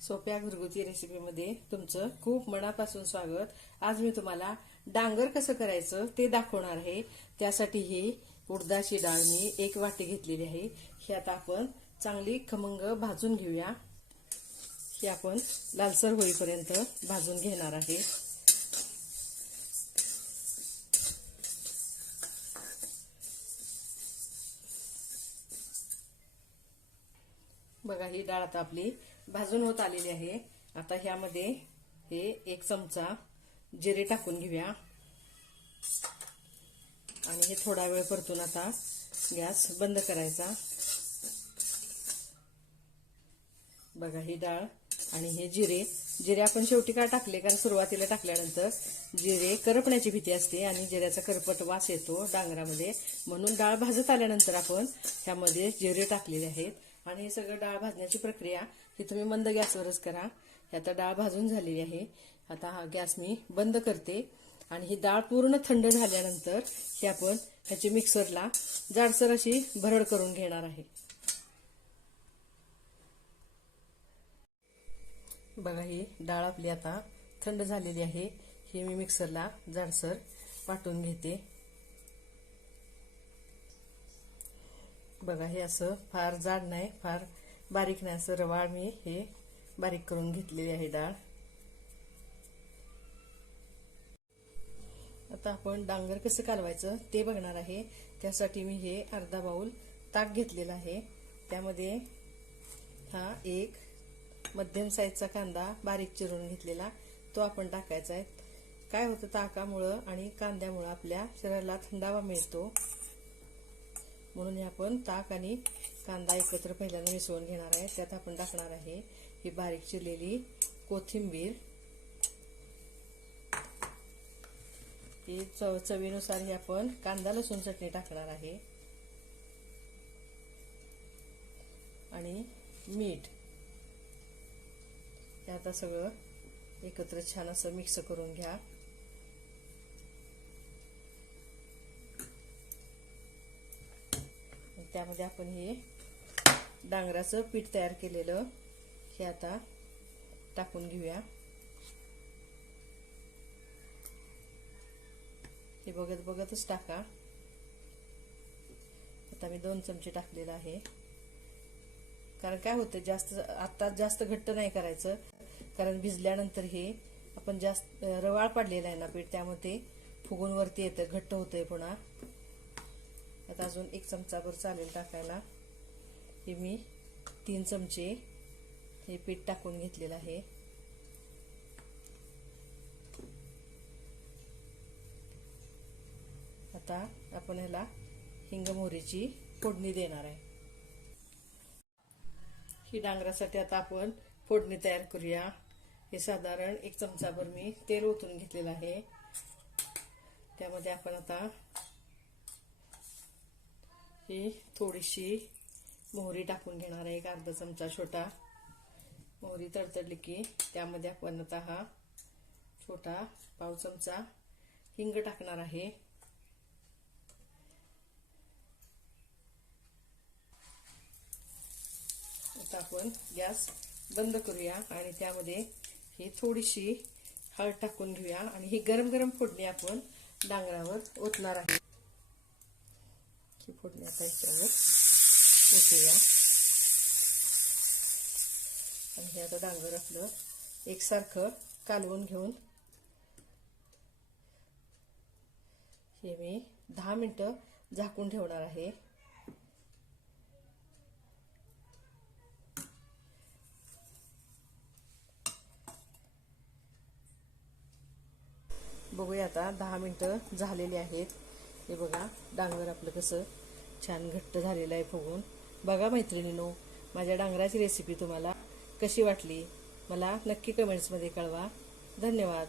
सोप्या घरगुती रेसिपीमध्ये तुमचं खूप मनापासून स्वागत. आज मी तुम्हाला डांगर कसं करायचं ते दाखवणार आहे. त्यासाठी ही उडदाची डाळ मी एक वाटी घेतलेली आहे. ही आता आपण चांगली खमंग भाजून घेऊया. ही आपण लालसर होईपर्यंत भाजून घेणार आहे. बघा ही डाळ आता आपली भाजून होत आलेली आहे. आता ह्यामध्ये हे एक चमचा जिरे टाकून घेऊया. आणि हे थोडा वेळ परतून आता गॅस बंद करायचा. बघा ही डाळ आणि हे जिरे. जिरे आपण शेवटी का टाकले? कारण सुरुवातीला टाकल्यानंतर जिरे करपण्याची भीती असते आणि जिऱ्याचा करपट वास येतो डांगरामध्ये. म्हणून डाळ भाजत आल्यानंतर आपण ह्यामध्ये जिरे टाकलेले आहेत. आणि हे सगळं डाळ भाजण्याची प्रक्रिया ही तुम्ही मंद गॅसवरच करा. ही आता डाळ भाजून झालेली आहे. आता हा गॅस मी बंद करते. आणि ही डाळ पूर्ण थंड झाल्यानंतर ही आपण ह्याची मिक्सरला जाडसर अशी भरड करून घेणार आहे. बघा ही डाळ आपली आता थंड झालेली आहे. ही मी मिक्सरला जाडसर वाटून घेते. बघा हे असं फार जाड नाही फार बारीक नाही असं रवाळ मी हे बारीक करून घेतलेली आहे डाळ. आता आपण डांगर कसं कालवायचं ते बघणार आहे. त्यासाठी मी हे अर्धा बाऊल ताक घेतलेला आहे. त्यामध्ये हा एक मध्यम साईजचा कांदा बारीक चिरून घेतलेला तो आपण टाकायचा आहे. काय होतं ताकामुळं आणि कांद्यामुळं आपल्या शरीराला थंडावा मिळतो. म्हणून हे आपण ताक आणि कांदा एकत्र पहिल्यांदा मिसळून घेणार आहे. त्यात आपण टाकणार आहे ही बारीक चिरलेली कोथिंबीर. ही चव चवीनुसार ही आपण कांदा लसूण चटणी टाकणार आहे. आणि मीठ. हे आता सगळं एकत्र छान असं मिक्स करून घ्या. त्यामध्ये आपण हे डांगराचं पीठ तयार केलेलं हे आता टाकून घेऊया. हे बघत बघतच टाका. आता मी दोन चमचे टाकलेलं आहे. कारण काय होतं जास्त आता जास्त घट्ट नाही करायचं. कारण भिजल्यानंतर हे आपण जास्त रवाळ पाडलेलं आहे ना पीठ त्यामध्ये फुगून वरती येतं घट्ट होतंय पुन्हा. आता अजून एक चमचाभर चालेल टाकायला. हे मी तीन चमचे हे पीठ टाकून घेतलेलं आहे. आता आपण ह्याला हिंग मोहरीची फोडणी देणार आहे. ही डांगरासाठी आता आपण फोडणी तयार करूया. हे साधारण एक चमचाभर मी तेल ओतून घेतलेलं आहे. त्यामध्ये आपण आता ही थोडीशी मोहरी टाकून घेणार आहे एक अर्धा चमचा छोटा. मोहरी तडतडली की त्यामध्ये आपण आता हा छोटा पाव चमचा हिंग टाकणार आहे. आता आपण गॅस बंद करूया आणि त्यामध्ये ही थोडीशी हळद टाकून घेऊया आणि ही गरम गरम फोडणी आपण डांगरावर ओतणार आहे. ही फोडणी आता याच्यावर ओतूया आणि हे आता डांगर आपलं एकसारखं कालवून घेऊन हे मी दहा मिनटं झाकून ठेवणार आहे. बघूया आता दहा मिनटं झालेली आहेत. हे बघा डांगर आपलं कसं छान घट्ट झालेलं आहे फुगून बघा मैत्रिणीनो माझ्या डांगराची रेसिपी तुम्हाला कशी वाटली? मला नक्की कमेंट्समध्ये कळवा. धन्यवाद.